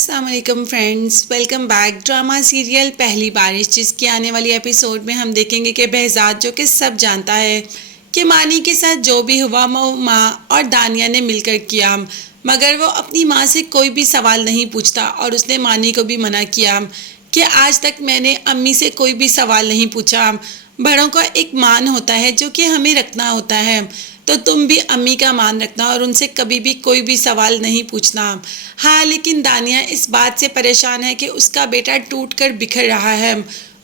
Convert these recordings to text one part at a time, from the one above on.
अस्सलाम वालेकुम friends, welcome back. Drama serial पहली बारिश, जिसकी आने वाली एपिसोड में हम देखेंगे कि behzad जो कि सब जानता है कि मानी के साथ जो भी हुआ वो माँ और दानिया ने मिलकर किया, मगर वो अपनी माँ से कोई भी सवाल नहीं पूछता और उसने मानी को भी मना किया कि आज तक मैंने अम्मी से कोई भी सवाल नहीं पूछा। बड़ों का एक मान होता है जो कि हमें रखना होता है, तो तुम भी अम्मी का मान रखना और उनसे कभी भी कोई भी सवाल नहीं पूछना। हाँ, लेकिन दानिया इस बात से परेशान है कि उसका बेटा टूट कर बिखर रहा है,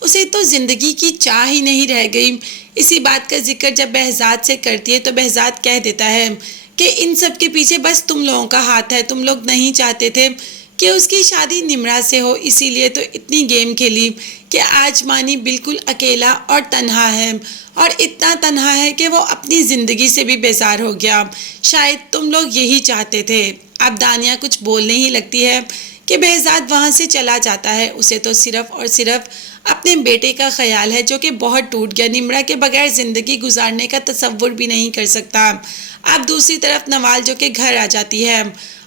उसे तो ज़िंदगी की चाह ही नहीं रह गई। इसी बात का जिक्र जब behzad से करती है तो behzad कह देता है कि इन सब के पीछे बस तुम लोगों का हाथ है, तुम लोग नहीं चाहते थे कि उसकी शादी निम्रा से हो, इसीलिए तो इतनी गेम खेली कि आज मानी बिल्कुल अकेला और तन्हा है, और इतना तन्हा है कि वो अपनी ज़िंदगी से भी बेजार हो गया। शायद तुम लोग यही चाहते थे। अब दानिया कुछ बोलने ही लगती है कि behzad वहाँ से चला जाता है। उसे तो सिर्फ़ और सिर्फ अपने बेटे का ख्याल है जो कि बहुत टूट गया, निम्रा के बगैर ज़िंदगी गुजारने का तसव्वुर भी नहीं कर सकता। अब दूसरी तरफ नवाल जो कि घर आ जाती है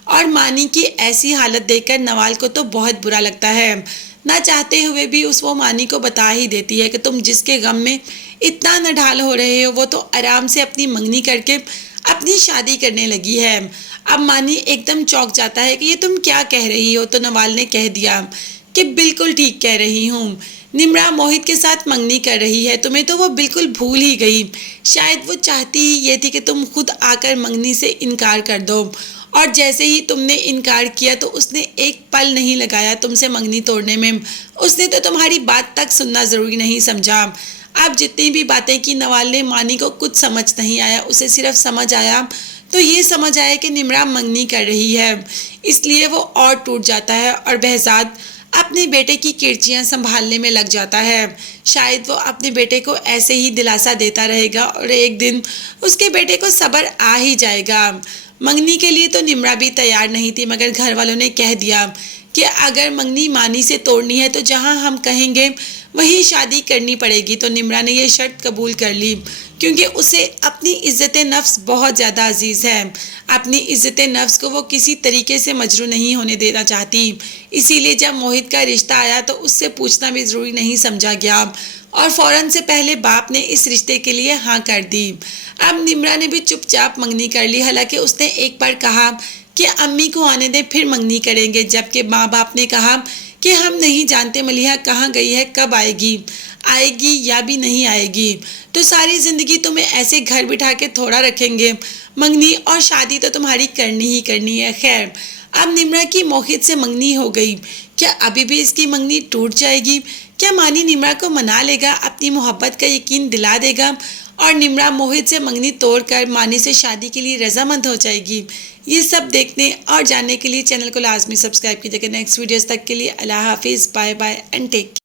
और मानी की ऐसी हालत देखकर नवाल को तो बहुत बुरा लगता है। ना चाहते हुए भी वो मानी को बता ही देती है कि तुम जिसके गम में इतना नढाल हो रहे हो वो तो आराम से अपनी मंगनी करके अपनी शादी करने लगी है। अब मानी एकदम चौंक जाता है कि ये तुम क्या कह रही हो, तो नवाल ने कह दिया कि बिल्कुल ठीक कह रही हूँ, निम्रा मोहित के साथ मंगनी कर रही है, तुम्हें तो वो बिल्कुल भूल ही गई। शायद वो चाहती ही ये थी कि तुम खुद आकर मंगनी से इनकार कर दो, और जैसे ही तुमने इनकार किया तो उसने एक पल नहीं लगाया तुमसे मंगनी तोड़ने में। उसने तो तुम्हारी बात तक सुनना ज़रूरी नहीं समझा। अब जितनी भी बातें की नवाल ने, मानी को कुछ समझ नहीं आया। उसे सिर्फ समझ आया तो ये समझ आया कि निम्रा मंगनी कर रही है, इसलिए वो और टूट जाता है और behzad अपने बेटे की किरचियाँ संभालने में लग जाता है। शायद वो अपने बेटे को ऐसे ही दिलासा देता रहेगा और एक दिन उसके बेटे को सब्र आ ही जाएगा। मंगनी के लिए तो निम्रा भी तैयार नहीं थी, मगर घर वालों ने कह दिया कि अगर मंगनी मानी से तोड़नी है तो जहां हम कहेंगे वहीं शादी करनी पड़ेगी। तो निम्रा ने यह शर्त कबूल कर ली, क्योंकि उसे अपनी इज़्ज़त नफ्स बहुत ज़्यादा अजीज़ है। अपनी इज़्ज़त नफ्स को वो किसी तरीके से मजरू नहीं होने देना चाहती। इसीलिए जब मोहित का रिश्ता आया तो उससे पूछना भी ज़रूरी नहीं समझा गया और फ़ौरन से पहले बाप ने इस रिश्ते के लिए हाँ कर दी। अब निम्रा ने भी चुपचाप मंगनी कर ली। हालांकि उसने एक बार कहा कि अम्मी को आने दें फिर मंगनी करेंगे, जबकि माँ बाप ने कहा कि हम नहीं जानते मलिहा कहाँ गई है, कब आएगी, आएगी या भी नहीं आएगी, तो सारी ज़िंदगी तुम्हें ऐसे घर बिठा के थोड़ा रखेंगे, मंगनी और शादी तो तुम्हारी करनी ही करनी है। खैर, अब निम्रा की मोहित से मंगनी हो गई, क्या अभी भी इसकी मंगनी टूट जाएगी? क्या मानी निम्रा को मना लेगा, अपनी मोहब्बत का यकीन दिला देगा और निम्रा मोहित से मंगनी तोड़कर मानी से शादी के लिए रजामंद हो जाएगी? ये सब देखने और जानने के लिए चैनल को लाजमी सब्सक्राइब कीजिएगा। नेक्स्ट वीडियोस तक के लिए अल्लाह हाफिज़, bye bye and take care.